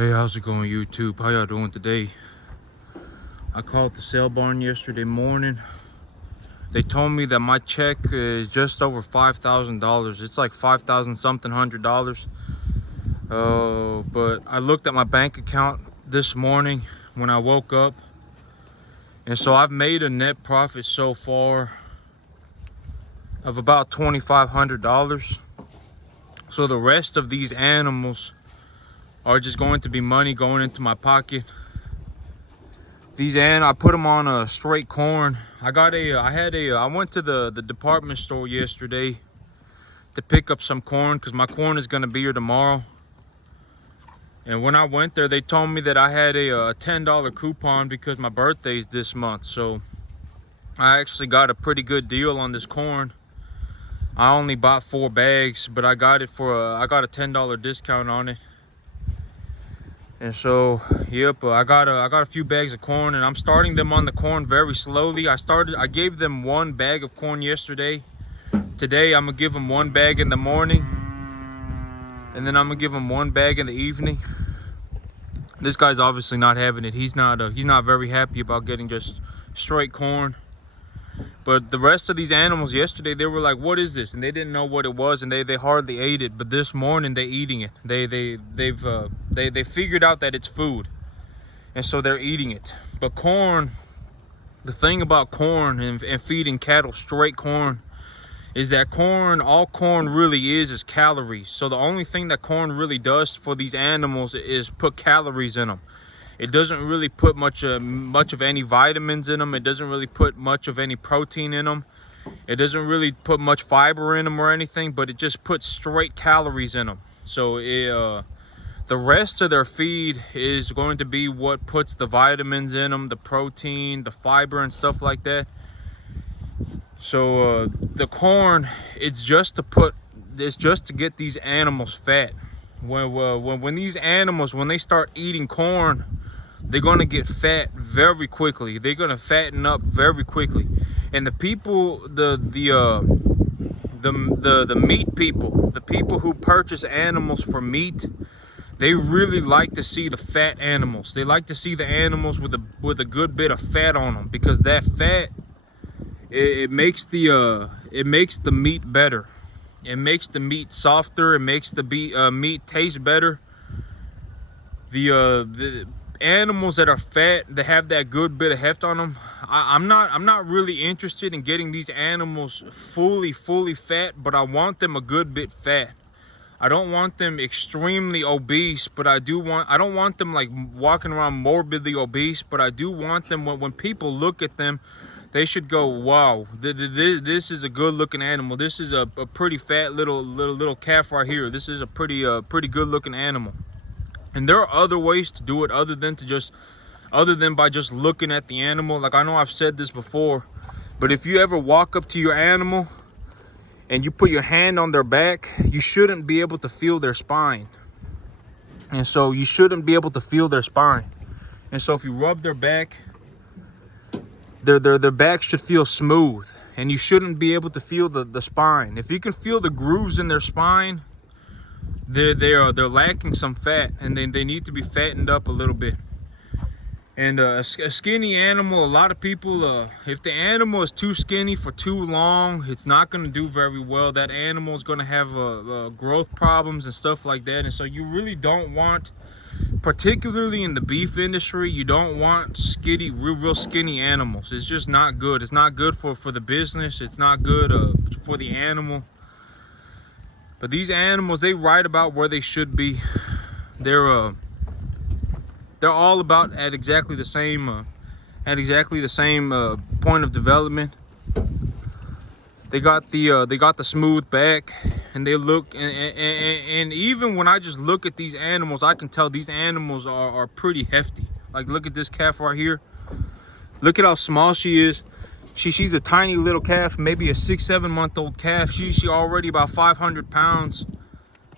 Hey, how's it going, YouTube? How y'all doing today? I called the sale barn yesterday morning. They told me that my check is just over $5,000. It's like 5,000 something $100. But I looked at my bank account this morning when I woke up, and so I've made a net profit so far of about $2,500. So the rest of these animals are just going to be money going into my pocket. I put them on a straight corn. I went to the department store yesterday to pick up some corn because my corn is going to be here tomorrow. And when I went there, they told me that I had a $10 coupon because my birthday's this month. So I actually got a pretty good deal on this corn. I only bought 4 bags, but I got it for I got a $10 discount on it. And so, yep, I got a few bags of corn, and I'm starting them on the corn very slowly. I gave them 1 bag of corn yesterday. Today, I'm gonna give them 1 bag in the morning, and then I'm gonna give them 1 bag in the evening. This guy's obviously not having it. He's not very happy about getting just straight corn. But the rest of these animals yesterday, they were like, "What is this?" And they didn't know what it was, and they hardly ate it. But this morning, they're eating it. They figured out that it's food, and so they're eating it. But corn, the thing about corn and feeding cattle straight corn is that all corn really is calories. So the only thing that corn really does for these animals is put calories in them. It doesn't really put much of any vitamins in them. It doesn't really put much of any protein in them. It doesn't really put much fiber in them or anything, but it just puts straight calories in them. So the rest of their feed is going to be what puts the vitamins in them, the protein, the fiber, and stuff like that. So the corn, it's just to get these animals fat. When these animals, when they start eating corn, they're going to get fat very quickly. They're going to fatten up very quickly. And the people, the meat people, the people who purchase animals for meat, they really like to see the fat animals. They like to see the animals with a good bit of fat on them, because that fat, it makes the meat better. It makes the meat softer. It makes the meat taste better. The animals that are fat, that have that good bit of heft on them, I'm not really interested in getting these animals fully fat, but I want them a good bit fat. I don't want them extremely obese, but I don't want them like walking around morbidly obese, but I do want them, when people look at them, they should go, "Wow, this is a good looking animal. This is a pretty fat little calf right here. This is a pretty good looking animal." And there are other ways to do it other than by just looking at the animal. Like, I know I've said this before, but if you ever walk up to your animal and you put your hand on their back, you shouldn't be able to feel their spine. And so you shouldn't be able to feel their spine. And so if you rub their back, their back should feel smooth, and you shouldn't be able to feel the spine. If you can feel the grooves in their spine, they're lacking some fat, and they need to be fattened up a little bit. And a skinny animal, a lot of people, if the animal is too skinny for too long, it's not going to do very well. That animal is going to have growth problems and stuff like that. And so you really don't want, particularly in the beef industry, you don't want real skinny animals. It's just not good. It's not good for the business. It's not good for the animal. But these animals, they right about where they should be. They're all about at exactly the same point of development. They got the smooth back, and they look, and even when I just look at these animals, I can tell these animals are pretty hefty. Like, look at this calf right here. Look at how small she is. She's a tiny little calf, maybe a 6-7 month old calf. She already about 500 pounds,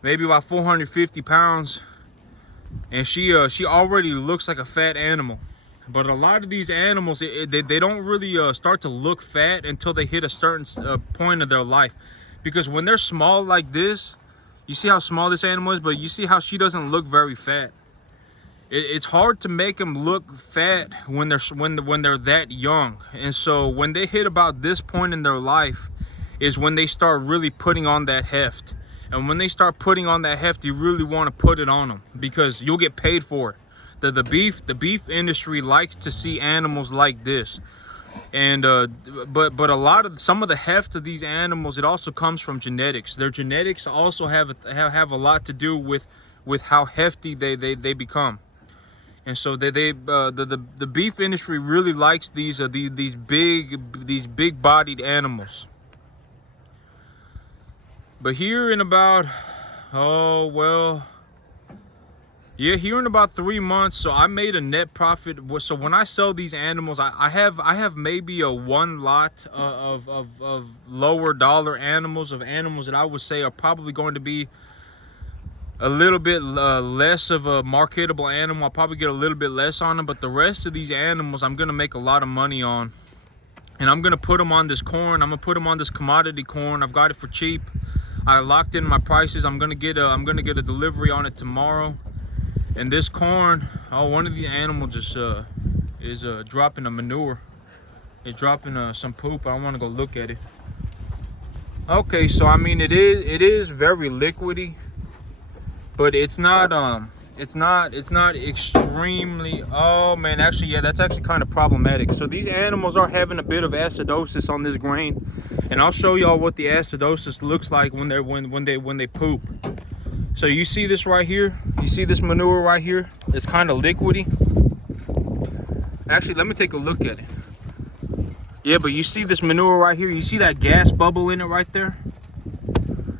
maybe about 450 pounds. And she already looks like a fat animal. But a lot of these animals, they don't really start to look fat until they hit a certain point of their life. Because when they're small like this, you see how small this animal is, but you see how she doesn't look very fat. it's hard to make them look fat when they're that young. And so when they hit about this point in their life is when they start really putting on that heft. And when they start putting on that heft, you really want to put it on them, because you'll get paid for it. The beef industry likes to see animals like this. And but some of the heft of these animals, it also comes from genetics. Their genetics also have a lot to do with how hefty they become. And so the beef industry really likes these big bodied animals. But here in about, here in about 3 months, so I made a net profit. So when I sell these animals, I have maybe one lot of lower dollar animals, that I would say are probably going to be a little bit less of a marketable animal. I'll probably get a little bit less on them, but the rest of these animals I'm gonna make a lot of money on. And I'm gonna put them on this corn. I'm gonna put them on this commodity corn. I've got it for cheap. I locked in my prices. I'm gonna get a delivery on it tomorrow. And this corn, one of the animals just is dropping a manure. It's dropping some poop. I want to go look at it. Okay, so I mean it is very liquidy, but it's not extremely. Oh man, actually, yeah, that's actually kind of problematic. So these animals are having a bit of acidosis on this grain, and I'll show y'all what the acidosis looks like when they poop. So you see this right here? You see this manure right here? It's kind of liquidy. Actually, let me take a look at it. Yeah, but you see this manure right here? You see that gas bubble in it right there?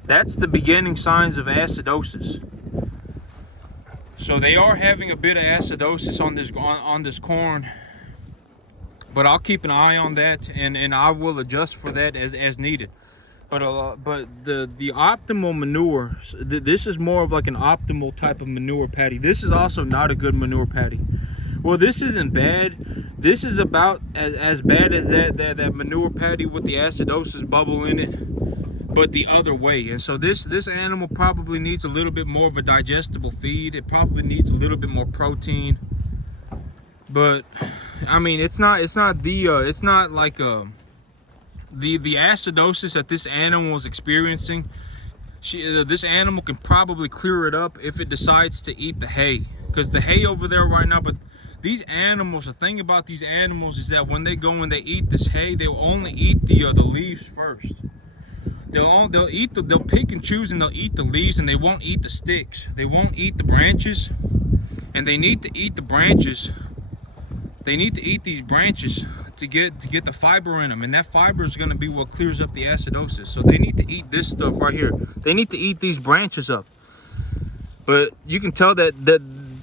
That's the beginning signs of acidosis. So they are having a bit of acidosis on this corn. But I'll keep an eye on that, and I will adjust for that as needed. But the optimal manure, this is more of like an optimal type of manure patty. This is also not a good manure patty. Well, this isn't bad. This is about as bad as that manure patty with the acidosis bubble in it, but the other way. And so this animal probably needs a little bit more of a digestible feed. It probably needs a little bit more protein. But I mean, it's not like the acidosis that this animal is experiencing. This animal can probably clear it up if it decides to eat the hay, because the hay over there right now. But these animals, the thing about these animals is that when they go and they eat this hay, they'll only eat the leaves first. They'll pick and choose, and they'll eat the leaves, and they won't eat the sticks. They won't eat the branches, and they need to eat the branches. They need to eat these branches to get the fiber in them, and that fiber is going to be what clears up the acidosis. So they need to eat this stuff right here. They need to eat these branches up. But you can tell that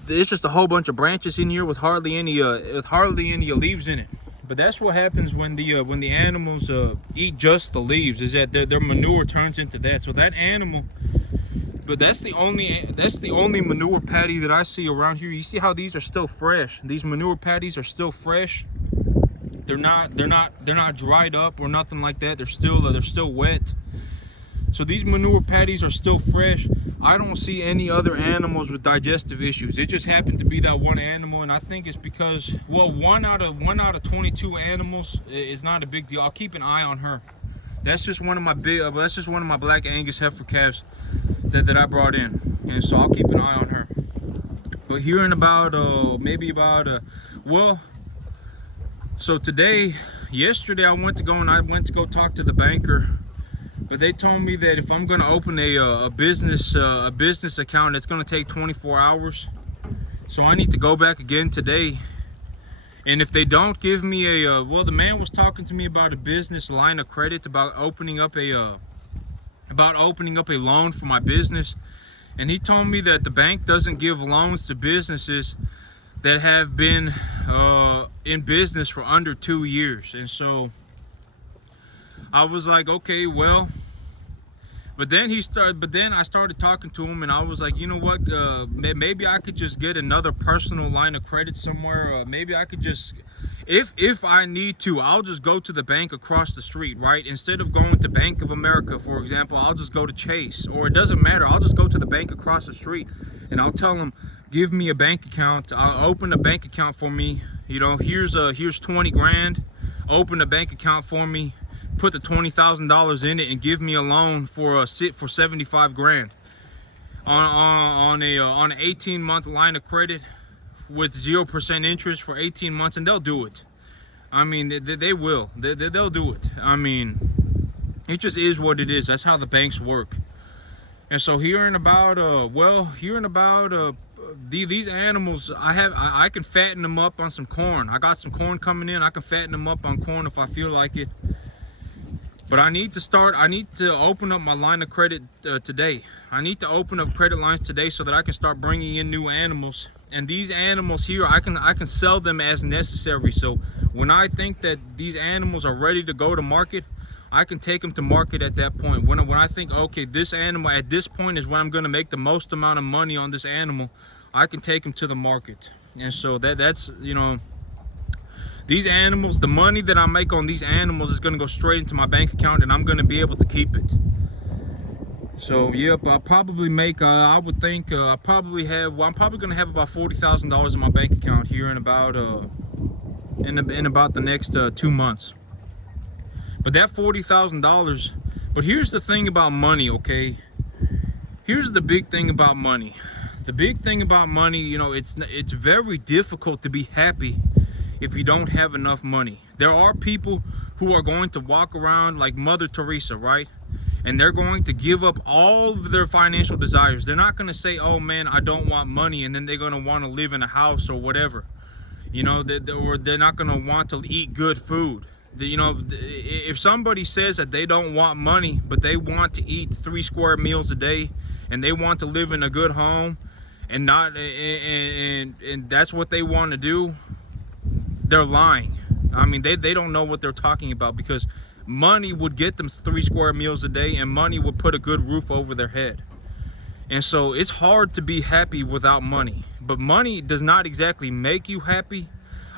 it's just a whole bunch of branches in here with hardly any leaves in it. But that's what happens when the animals eat just the leaves, is that their manure turns into that. So that animal. But that's the only manure patty that I see around here. You see how these are still fresh? These manure patties are still fresh. They're not dried up or nothing like that. They're still wet. So these manure patties are still fresh. I don't see any other animals with digestive issues. It just happened to be that one animal, and I think it's because, well, one out of 22 animals is not a big deal. I'll keep an eye on her. That's just one of my black Angus heifer calves that I brought in, and so I'll keep an eye on her. But here in about so yesterday I went to go talk to the banker, but they told me that if I'm going to open a business account, it's going to take 24 hours. So I need to go back again today. And if they don't give me the man was talking to me about a business line of credit, about opening up a loan for my business, and he told me that the bank doesn't give loans to businesses that have been in business for under 2 years. And so I was like, okay, well, but then I started talking to him, and I was like, you know what, maybe I could just get another personal line of credit somewhere. Maybe I could just, if I need to, I'll just go to the bank across the street, right? Instead of going to Bank of America, for example, I'll just go to Chase, or it doesn't matter. I'll just go to the bank across the street, and I'll tell them, give me a bank account. Open a bank account for me. You know, here's 20 grand. Open a bank account for me. Put the $20,000 in it and give me a loan for 75 grand on an 18-month line of credit with 0% interest for 18 months, and they'll do it. I mean, they will. They'll do it. I mean, it just is what it is. That's how the banks work. And so hearing about these animals, I can fatten them up on some corn. I got some corn coming in. I can fatten them up on corn if I feel like it. But I need to open up my line of credit today. I need to open up credit lines today so that I can start bringing in new animals. And these animals here, I can sell them as necessary. So when I think that these animals are ready to go to market, I can take them to market at that point. When I think, okay, this animal at this point is when I'm going to make the most amount of money on this animal, I can take them to the market. And so that's, you know, these animals, the money that I make on these animals is going to go straight into my bank account, and I'm going to be able to keep it. So yep, I'll probably make I would think I'm probably going to have about $40,000 in my bank account here in about the next 2 months. But that $40,000, but here's the thing about money, okay? Here's the big thing about money. The big thing about money, you know, it's very difficult to be happy if you don't have enough money. There are people who are going to walk around like Mother Teresa, right? And they're going to give up all of their financial desires. They're not going to say, oh man, I don't want money, and then they're going to want to live in a house or whatever. You know, or they're not going to want to eat good food. You know, if somebody says that they don't want money, but they want to eat 3 square meals a day, and they want to live in a good home, and that's what they want to do, they're lying. I mean, they don't know what they're talking about, because money would get them 3 square meals a day, and money would put a good roof over their head. And so it's hard to be happy without money. But money does not exactly make you happy.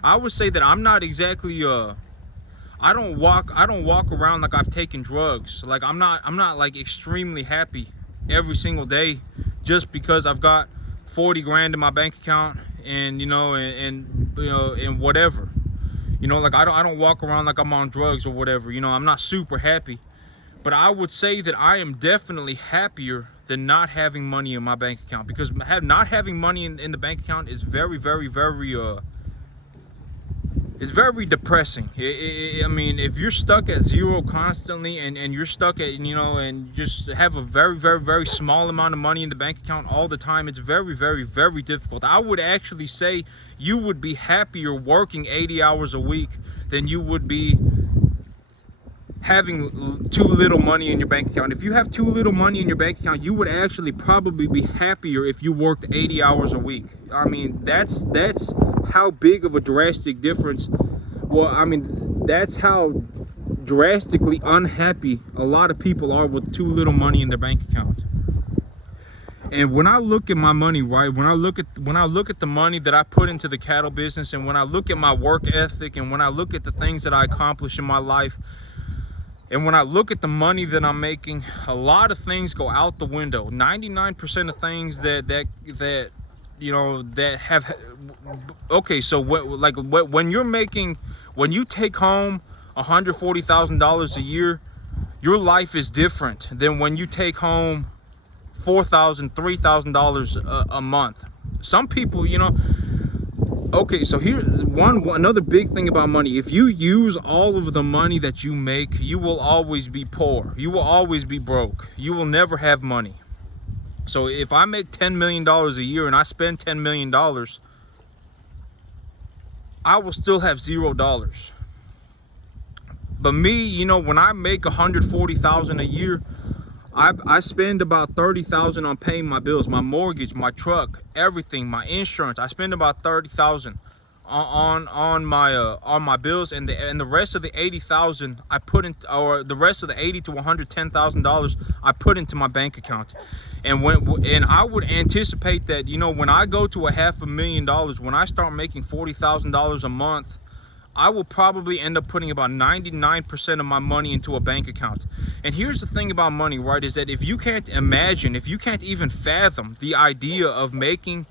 I would say that I'm not exactly I don't walk around like I've taken drugs. Like I'm not like extremely happy every single day just because I've got 40 grand in my bank account and you know and whatever. You know, like I don't walk around like I'm on drugs or whatever. You know, I'm not super happy. But I would say that I am definitely happier than not having money in my bank account, because not having money in the bank account is very it's very depressing. I mean, if you're stuck at zero constantly and you're stuck at, you know, and just have a very small amount of money in the bank account all the time, it's very difficult. I would actually say you would be happier working 80 hours a week than you would be having too little money in your bank account. If you have too little money in your bank account, you would actually probably be happier if you worked 80 hours a week. I mean, that's how big of a drastic difference. Well, I mean, that's how drastically unhappy a lot of people are with too little money in their bank account. And when I look at my money, right, when I look at the money that I put into the cattle business, and when I look at my work ethic, and when I look at the things that I accomplish in my life, and when I look at the money that I'm making, a lot of things go out the window. 99% of things that you know, that have, okay, so when you take home $140,000 a year, your life is different than when you take home $4,000, $3,000 a month. Some people, you know, okay, so here's another big thing about money. If you use all of the money that you make, you will always be poor. You will always be broke. You will never have money. So if I make $10 million a year and I spend $10 million, I will still have $0. But me, you know, when I make $140,000 a year, I spend about $30,000 on paying my bills, my mortgage, my truck, everything, my insurance. I spend about $30,000 on my bills, and the rest of the $80,000 I put in, or the rest of the $80,000 to $110,000 I put into my bank account. And I would anticipate that, you know, when I go to $500,000, when I start making $40,000 a month, I will probably end up putting about 99% of my money into a bank account. And here's the thing about money, right, is that if you can't imagine, if you can't even fathom the idea of making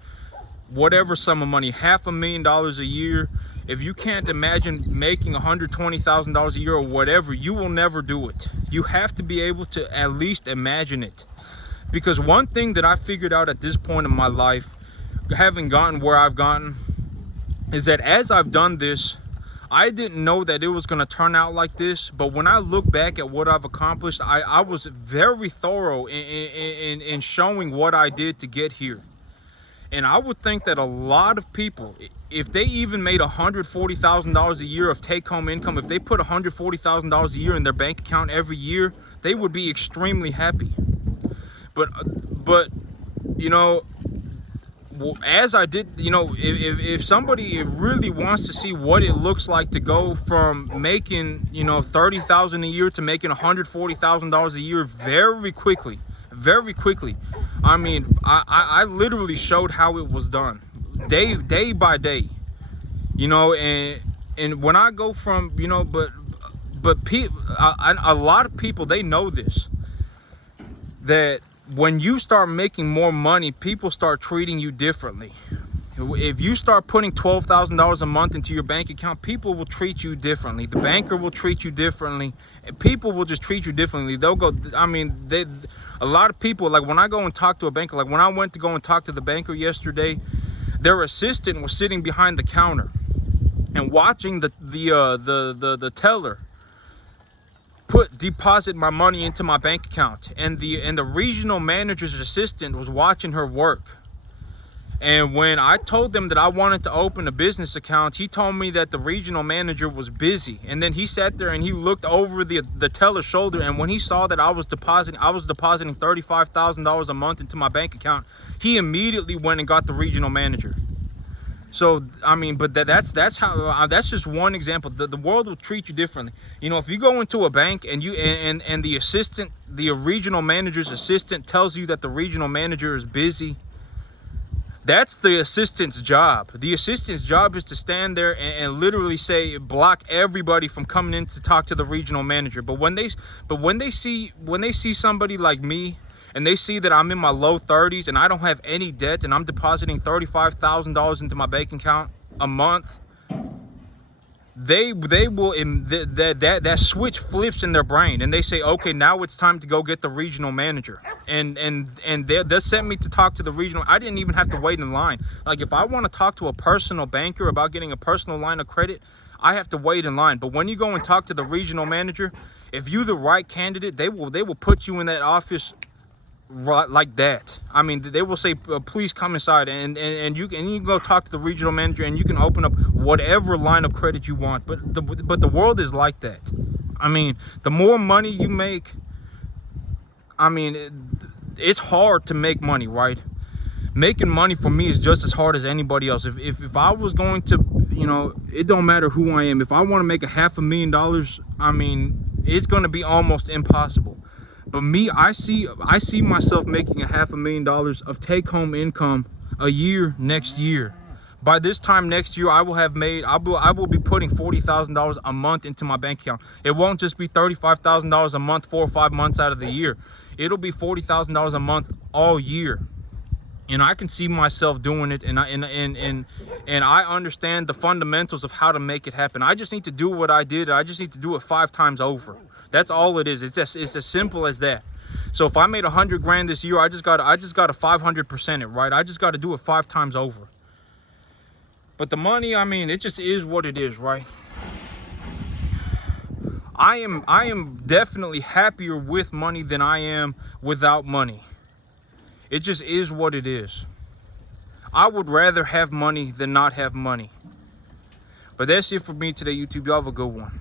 whatever sum of money, $500,000 a year, if you can't imagine making $120,000 a year or whatever, you will never do it. You have to be able to at least imagine it. Because one thing that I figured out at this point in my life, having gotten where I've gotten, is that as I've done this, I didn't know that it was going to turn out like this. But when I look back at what I've accomplished, I was very thorough in showing what I did to get here. And I would think that a lot of people, if they even made $140,000 a year of take-home income, if they put $140,000 a year in their bank account every year, they would be extremely happy. But you know, as I did, you know, if somebody really wants to see what it looks like to go from making, you know, $30,000 a year to making $140,000 a year very quickly, I mean, I literally showed how it was done, day by day, you know. And when I go from, you know, but a lot of people, they know this, that when you start making more money, people start treating you differently. If you start putting $12,000 a month into your bank account, people will treat you differently. The banker will treat you differently. People will just treat you differently. They'll go, I mean, a lot of people, like when I go and talk to a banker, like when I went to go and talk to the banker yesterday, their assistant was sitting behind the counter and watching the teller deposit my money into my bank account, and the regional manager's assistant was watching her work. And when I told them that I wanted to open a business account, he told me that the regional manager was busy. And then he sat there and he looked over the teller's shoulder, and when he saw that I was depositing $35,000 a month into my bank account, he immediately went and got the regional manager. So I mean, but that's how, that's just one example. The world will treat you differently. You know, if you go into a bank and you and the assistant, the regional manager's assistant, tells you that the regional manager is busy, that's the assistant's job. The assistant's job is to stand there and literally block everybody from coming in to talk to the regional manager. But when they see somebody like me, and they see that I'm in my low 30s and I don't have any debt, and I'm depositing $35,000 into my bank account a month, they will, that switch flips in their brain, and they say, okay, now it's time to go get the regional manager. And they sent me to talk to the regional. I didn't even have to wait in line. Like, if I want to talk to a personal banker about getting a personal line of credit, I have to wait in line. But when you go and talk to the regional manager, if you're the right candidate, they will put you in that office right like that. I mean, they will say, please come inside, and you can go talk to the regional manager, and you can open up whatever line of credit you want. But the world is like that. I mean, the more money you make, I mean, it's hard to make money, right? Making money for me is just as hard as anybody else. If I was going to, you know, it don't matter who I am. If I want to make $500,000, I mean, it's going to be almost impossible. But me, I see myself making $500,000 of take-home income a year next year. By this time next year, I will be putting $40,000 a month into my bank account. It won't just be $35,000 a month, 4 or 5 months out of the year. It'll be $40,000 a month all year. And I can see myself doing it, and I understand the fundamentals of how to make it happen. I just need to do what I did. I just need to do it 5 times over. That's all it is. It's as simple as that. So if I made $100,000 this year, I just got to 500% it, right? I just got to do it 5 times over. But the money, I mean, it just is what it is, right? I am definitely happier with money than I am without money. It just is what it is. I would rather have money than not have money. But that's it for me today, YouTube. Y'all have a good one.